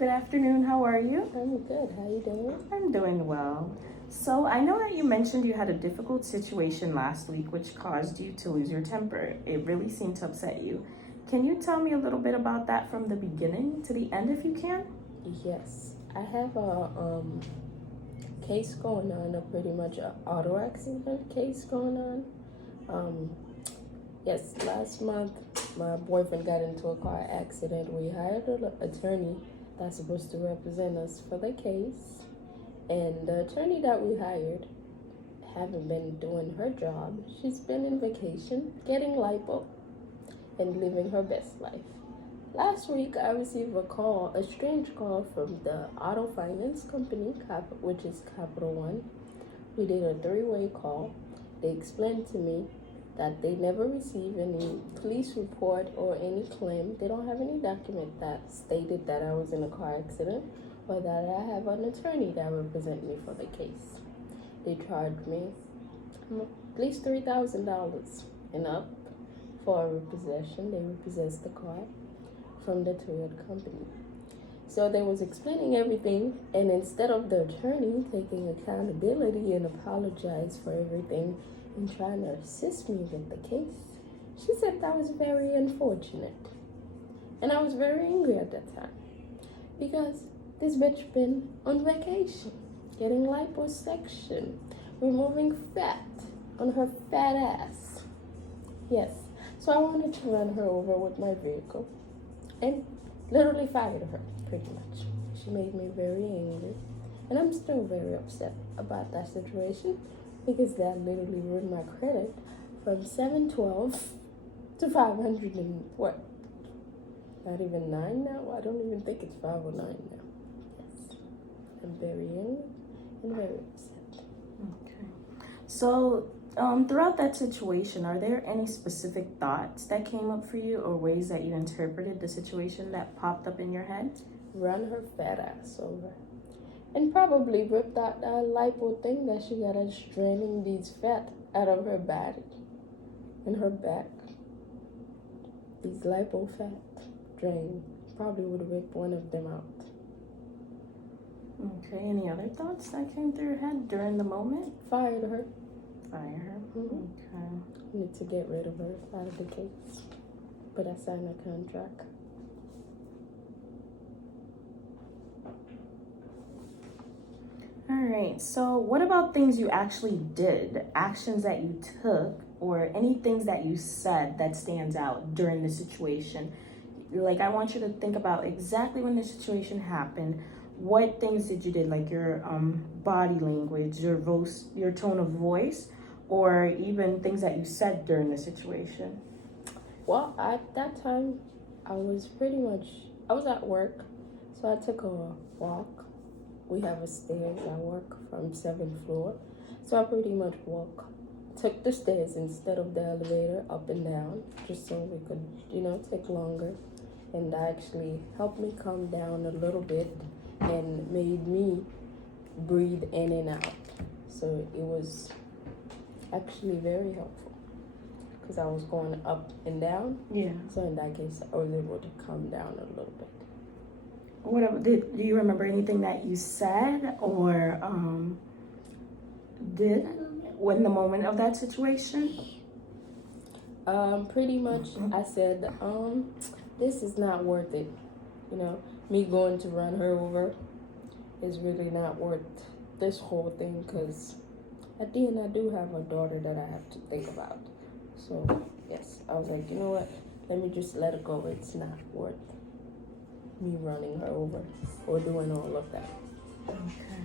Good afternoon. How are you? I'm good. How you doing? I'm doing well. So, I know that you mentioned you had a difficult situation last week which caused you to lose your temper. It really seemed to upset you. Can you tell me a little bit about that from the beginning to the end if you can? Yes, I have a case going on, a pretty much a auto accident case going on. Um, yes, last month my boyfriend got into a car accident. We hired an attorney that's supposed to represent us for the case, and the attorney that we hired haven't been doing her job. She's been in vacation, getting lipo, and living her best life. Last week, I received a strange call from the auto finance company, which is Capital One. We did a three-way call. They explained to me that they never received any police report or any claim. They don't have any document that stated that I was in a car accident or that I have an attorney that represents me for the case. They charged me at least $3,000 and up for a repossession. They repossessed the car from the Toyota company. So they was explaining everything, and instead of the attorney taking accountability and apologize for everything and trying to assist me with the case, she said that was very unfortunate. And I was very angry at that time because this bitch been on vacation, getting liposuction, removing fat on her fat ass. Yes, so I wanted to run her over with my vehicle and literally fired her, pretty much. She made me very angry, and I'm still very upset about that situation because that literally ruined my credit from 712 to 500 and what? Not even 9 now? I don't even think it's 509 now. Yes, I'm very angry and very upset. Okay. So, throughout that situation, are there any specific thoughts that came up for you or ways that you interpreted the situation that popped up in your head? Run her fat ass over. And probably rip that lipo thing that she got us draining these fat out of her body and her back. These lipo fat drain probably would rip one of them out. Okay, any other thoughts that came through your head during the moment? Fired her. Fire her. Mm-hmm. Okay. Need to get rid of her out of the case. But I signed a contract. All right, so what about things you actually did, actions that you took, or any things that you said that stands out during the situation? Like, I want you to think about exactly when the situation happened. What things did you did, like your body language, your voice, your tone of voice, or even things that you said during the situation? Well, at that time, I was at work, so I took a walk. We have a stairs. I work from 7th floor, so I pretty much took the stairs instead of the elevator up and down, just so we could, take longer. And that actually helped me calm down a little bit and made me breathe in and out. So it was actually very helpful because I was going up and down. Yeah. So in that case, I was able to calm down a little bit. Do you remember anything that you said or did in the moment of that situation? Pretty much I said, this is not worth it. Me going to run her over is really not worth this whole thing because at the end I do have a daughter that I have to think about. So yes, I was like, you know what? Let me just let it go. It's not worth me running her over or doing all of that. Okay.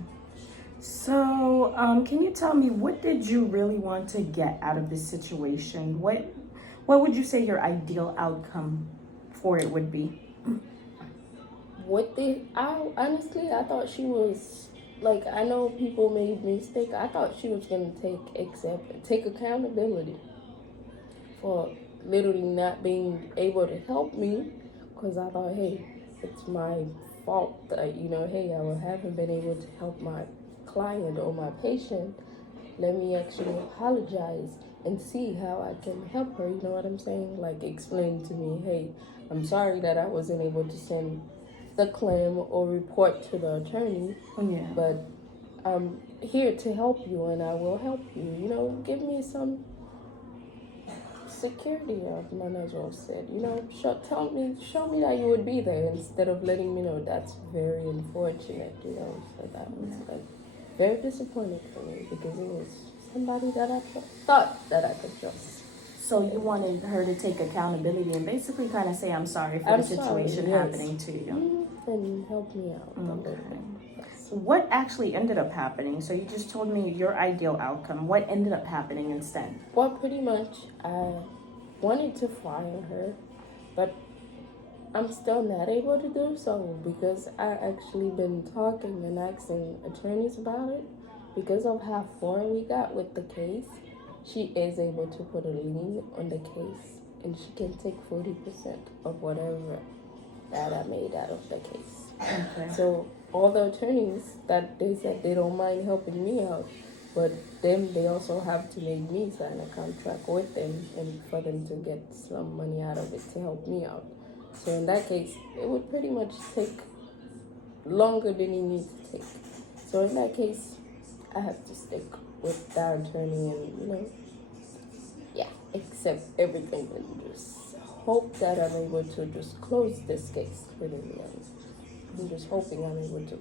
So, can you tell me, what did you really want to get out of this situation? What would you say your ideal outcome for it would be? Honestly, I thought she was, like, I know people made mistakes. I thought she was going to take accountability for literally not being able to help me because I thought, hey, it's my fault that, hey, I haven't been able to help my client or my patient. Let me actually apologize and see how I can help her. You know what I'm saying? Like, explain to me, hey, I'm sorry that I wasn't able to send the claim or report to the attorney, Yeah. but I'm here to help you and I will help you. You know, give me some security, might as well said. You know, show me that you would be there instead of letting me know. That's very unfortunate, you know. So that was like very disappointing for me because it was somebody that I thought that I could trust. So you wanted her to take accountability and basically kind of say, I'm sorry for I'm the situation sorry, yes. happening to you. And help me out a little bit. Yes. What actually ended up happening? So you just told me your ideal outcome. What ended up happening instead? Well, pretty much, I wanted to fire her, but I'm still not able to do so because I actually been talking and asking attorneys about it. Because of how far we got with the case, she is able to put a lien on the case and she can take 40% of whatever that I made out of the case. Okay. So all the attorneys that they said they don't mind helping me out, but then they also have to make me sign a contract with them and for them to get some money out of it to help me out. So in that case, it would pretty much take longer than it needs to take. So in that case, I have to stick with that attorney and, you know, accept everything and just hope that I'm able to just close this case within the end. I'm just hoping I'm able to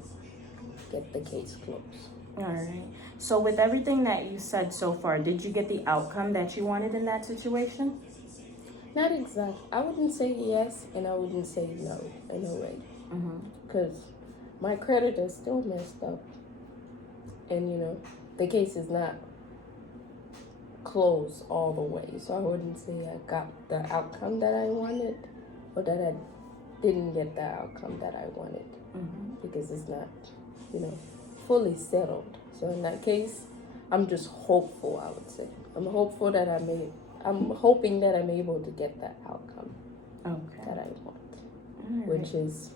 get the case closed. All right. So with everything that you said so far, did you get the outcome that you wanted in that situation? Not exactly. I wouldn't say yes and I wouldn't say no in a way. Because my credit is still messed up. And, you know, the case is not closed all the way. So I wouldn't say I got the outcome that I wanted or that I didn't get the outcome that I wanted. Because it's not, you know, fully settled. So in that case, I'm just hopeful, I would say. I'm hoping that I'm able to get that outcome that I want, which is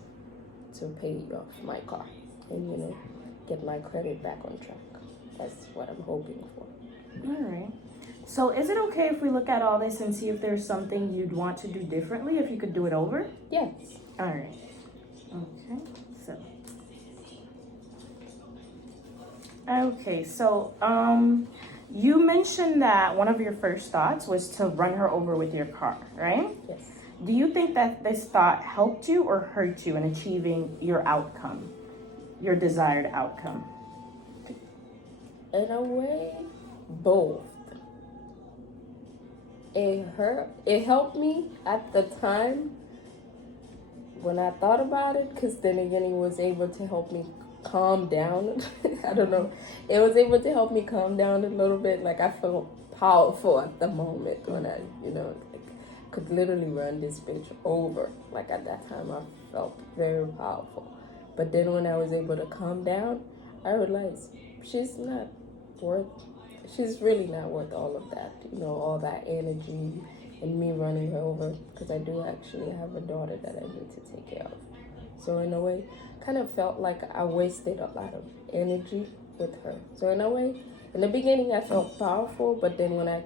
to pay off my car and, you know, get my credit back on track. That's what I'm hoping for. All right. So is it okay if we look at all this and see if there's something you'd want to do differently, if you could do it over? Yes. All right. So you mentioned that one of your first thoughts was to run her over with your car, right? Yes. Do you think that this thought helped you or hurt you in achieving your outcome, your desired outcome? In a way, both. It helped me at the time when I thought about it, because then again, it was able to help me calm down. I don't know. It was able to help me calm down a little bit. Like, I felt powerful at the moment when I, you know, could literally run this bitch over. Like, at that time, I felt very powerful. But then when I was able to calm down, I realized she's really not worth all of that, you know, all that energy and me running her over, because I do actually have a daughter that I need to take care of. So in a way, kind of felt like I wasted a lot of energy with her. So in a way, in the beginning I felt powerful, but then when I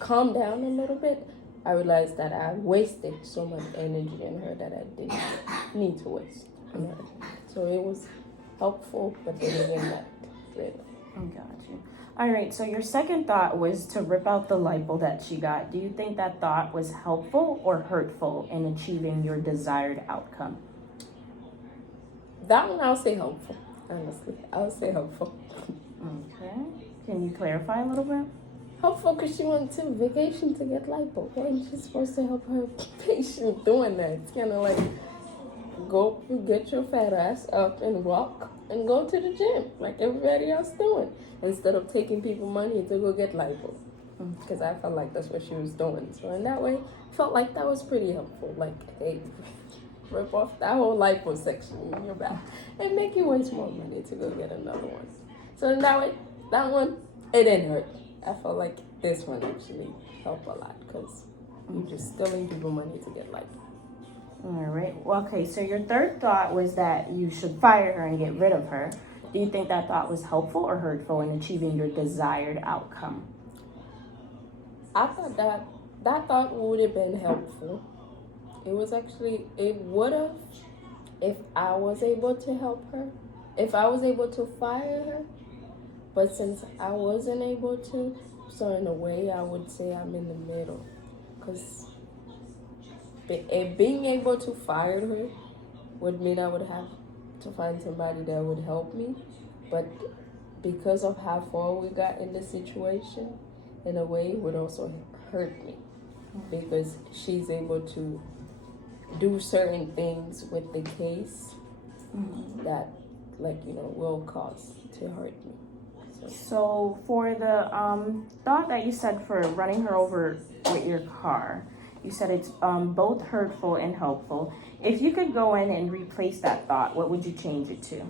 calmed down a little bit, I realized that I wasted so much energy in her that I didn't need to waste. You know? So it was helpful, but then again, not really. I got you. All right, so your second thought was to rip out the lipo that she got. Do you think that thought was helpful or hurtful in achieving your desired outcome? That one I'll say helpful, honestly. I'll say helpful. Okay. Can you clarify a little bit? Helpful because she went to vacation to get lipo, and she's supposed to help her patient doing that. It's kind of like, go get your fat ass up and walk and go to the gym like everybody else doing, instead of taking people money to go get lipo. Because I felt like that's what she was doing. So in that way, I felt like that was pretty helpful. Like, hey, rip off that whole lipo section in your back and make you waste more money to go get another one. So in that way, that one, it didn't hurt. I felt like this one actually helped a lot because you're just stealing people money to get lipo. All right. Well, okay, so your third thought was that you should fire her and get rid of her. Do you think that thought was helpful or hurtful in achieving your desired outcome? I thought that thought would have been helpful. It would have if I was able to help her, if I was able to fire her, but since I wasn't able to, so in a way I would say I'm in the middle. Because being able to fire her would mean I would have to find somebody that would help me. But because of how far we got in the situation, in a way it would also hurt me. Because she's able to do certain things with the case that, like, will cause to hurt me. So for the thought that you said for running her over with your car, you said it's both hurtful and helpful. If you could go in and replace that thought, what would you change it to?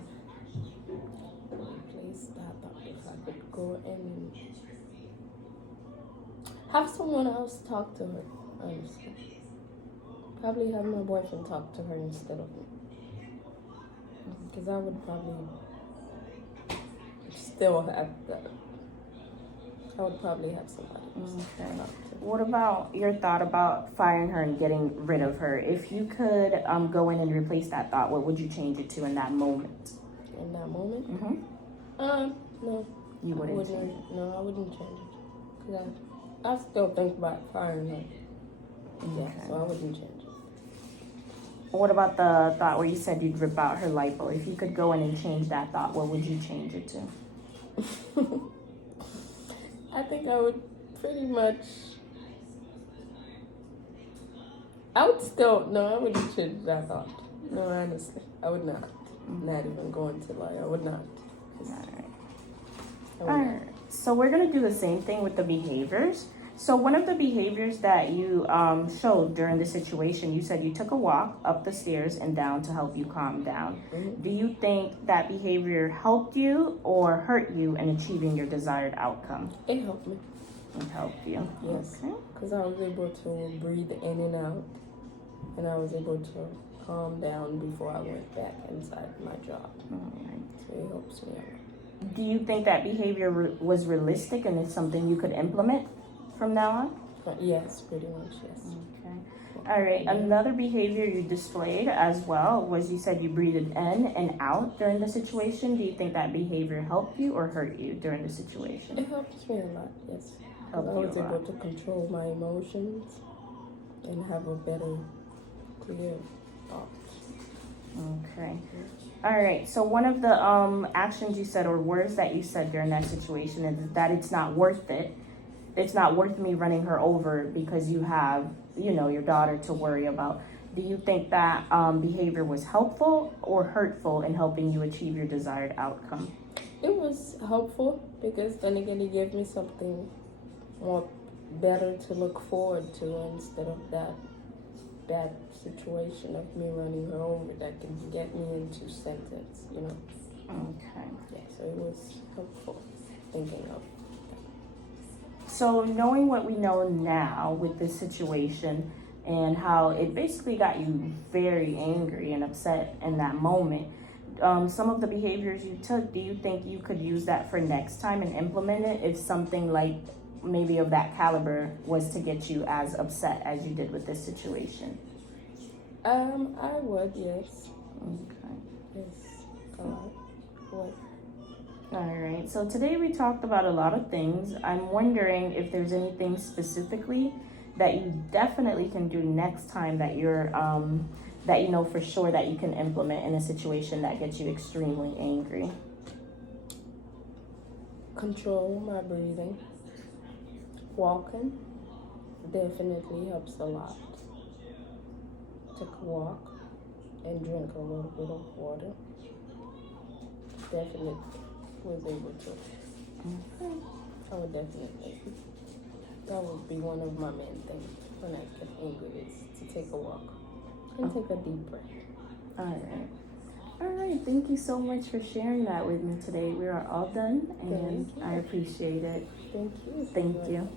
Replace that thought. If I could go in and have someone else talk to her, honestly. Probably have my boyfriend talk to her instead of me. Because I would probably still have that. I would probably have somebody else Okay. talk to. What about your thought about firing her and getting rid of her? If you could go in and replace that thought, what would you change it to in that moment? In that moment? No. You wouldn't change it? No, I wouldn't change it. Because I still think about firing her. Yeah, so I wouldn't change it. What about the thought where you said you'd rip out her lipo? If you could go in and change that thought, what would you change it to? I think I would pretty much. I wouldn't change that thought. No, honestly, I would not. Not even going to lie, I would not. All right. So we're gonna do the same thing with the behaviors. So one of the behaviors that you showed during the situation, you said you took a walk up the stairs and down to help you calm down. Do you think that behavior helped you or hurt you in achieving your desired outcome? It helped me. It helped you. Yes. Okay. Because I was able to breathe in and out, and I was able to calm down before I went back inside my job. All right. So it helps me a lot. Do you think that behavior was realistic and is something you could implement from now on? Yes, pretty much, yes. Okay. All right. Another behavior you displayed as well was you said you breathed in and out during the situation. Do you think that behavior helped you or hurt you during the situation? It helps me a lot, yes. Because I was able to control my emotions and have a better, clear thought. Okay. All right. So one of the actions you said or words that you said during that situation is that it's not worth it. It's not worth me running her over because you have, your daughter to worry about. Do you think that behavior was helpful or hurtful in helping you achieve your desired outcome? It was helpful because then again it gave me something more better to look forward to instead of that bad situation of me running her over that can get me into sentence, Okay. Yeah, so it was helpful thinking of. So knowing what we know now with this situation and how it basically got you very angry and upset in that moment, some of the behaviors you took, do you think you could use that for next time and implement it if something like maybe of that caliber was to get you as upset as you did with this situation? I would, yes. Okay. Yes, a lot. What? All right. So today we talked about a lot of things. I'm wondering if there's anything specifically that you definitely can do next time that you're that you know for sure that you can implement in a situation that gets you extremely angry. Control my breathing. Walking definitely helps a lot. Take a walk and drink a little bit of water. Definitely was able to. I would definitely. That would be one of my main things when I get angry is to take a walk and take a deep breath. All right. All right. Thank you so much for sharing that with me today. We are all done, and I appreciate it. Thank you. Thank you.